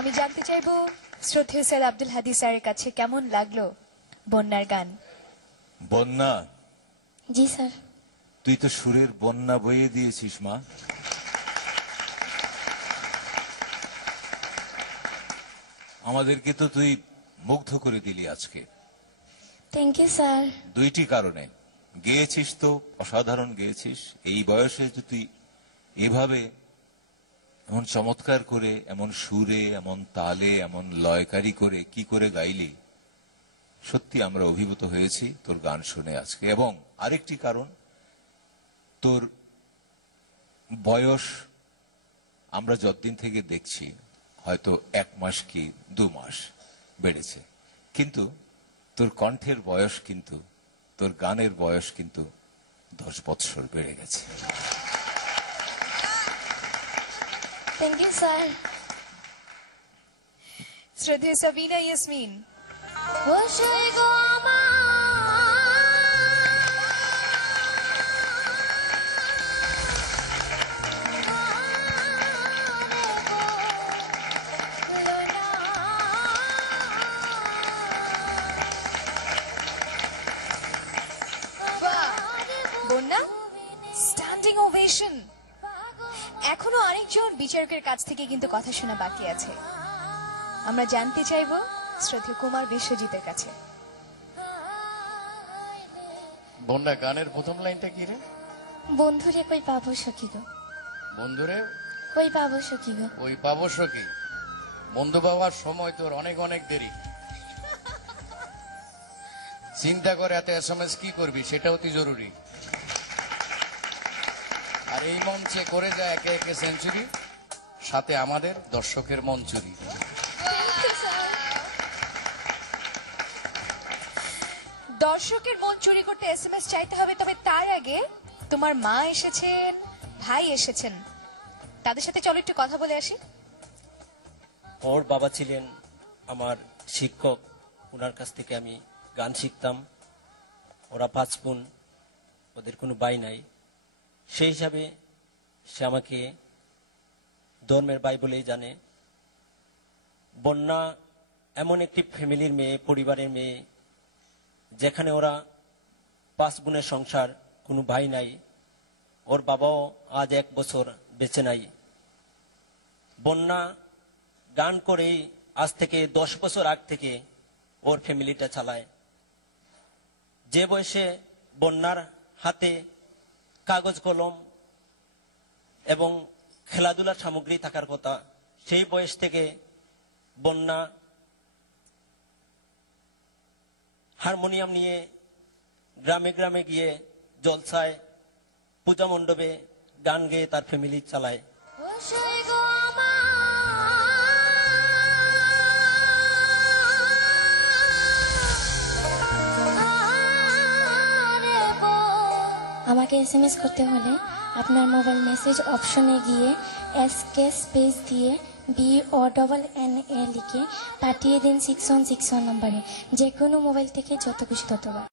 আমি জানতে চাইবো শ্রদ্ধেয় স্যার আব্দুল হাদী স্যারের কাছে কেমন লাগলো বন্যার গান। বন্যা, জি স্যার। তুই তো সুরের বন্যা বইয়ে দিয়েছিস মা। আমাদেরকে তো তুই মুগ্ধ করে দিলি আজকে। Thank you sir. দুইটি কারণে গেয়েছিস, তো অসাধারণ গেয়েছিস। এই বয়সে তুই এভাবে এমন চমৎকার করে, এমন সুরে, এমন তালে, এমন লয়কারি করে কি করে গাইলি, সত্যি আমরা অভিভূত হয়েছি তোর গান শুনে আজকে। এবং আরেকটি কারণ, তোর বয়স আমরা যতদিন থেকে দেখছি হয়তো 1 মাস কি 2 মাস বেড়েছে, কিন্তু তোর কণ্ঠের বয়স কিন্তু, তোর গানের বয়স কিন্তু 10 বৎসর বেড়ে গেছে। Thank you sir. শ্রদ্ধেয় সাবিনা ইয়াসমিন। বসই গো আমার বন্যা, স্ট্যান্ডিং ওভেশন। এখনো আরেকজন বিচারকের কাছ থেকে কিন্তু কথা শোনা বাকি আছে। আমরা জানতে চাইবো শ্রদ্ধেয় কুমার বিশ্বজিতের কাছে। বন্যা, গানের প্রথম লাইনটা কি রে? বন্ধুরে কই পাবো সখী গো, বন্ধুরে কই পাবো সখী গো। ওই পাবো সখী। বন্ধু পাওয়ার সময় তোর অনেক অনেক দেরি। চিন্তা করে এত SMS কি করবি, সেটা অতি জরুরি। আর এই মঞ্চে করে যায় একে একে সেঞ্চুরি, সাথে আমাদের দর্শকের মন চুরি। দর্শকের মন চুরি করতে SMS চাইতে হবে, তবে তার আগে তোমার মা এসেছেন, ভাই এসেছেন, তাদের সাথে চলো একটু কথা বলে আসি। ওর বাবা ছিলেন আমার শিক্ষক, ওনার কাছ থেকে আমি গান শিখতাম। ওরা 5 বোন, ওদের কোনো ভাই নাই। সেই হিসাবে সে আমাকে ধর্মের ভাই বলেই জানে। বন্যা এমন একটি ফ্যামিলির মেয়ে, পরিবারের মেয়ে, যেখানে ওরা 5 বোনের সংসার, কোনো ভাই নাই। ওর বাবাও আজ 1 বছর বেঁচে নাই। বন্যা গান করেই আজ থেকে 10 বছর আগ থেকে ওর ফ্যামিলিটা চালায়। যে বয়সে বন্যার হাতে কাগজ কলম এবং খেলাধুলার সামগ্রী থাকার কথা, সেই বয়স থেকে বন্যা হারমোনিয়াম নিয়ে গ্রামে গ্রামে গিয়ে জলসায়, পূজা মণ্ডপে গান গেয়ে তার ফ্যামিলি চালায়। বসই গো আমাকে SMS করতে হলে আপনার মোবাইল মেসেজ অপশনে গিয়ে SK স্পেস দিয়ে BONNA লিখে পাঠিয়ে দিন 6161 নম্বরে। যে কোনো মোবাইল থেকে যত খুশি ততবার।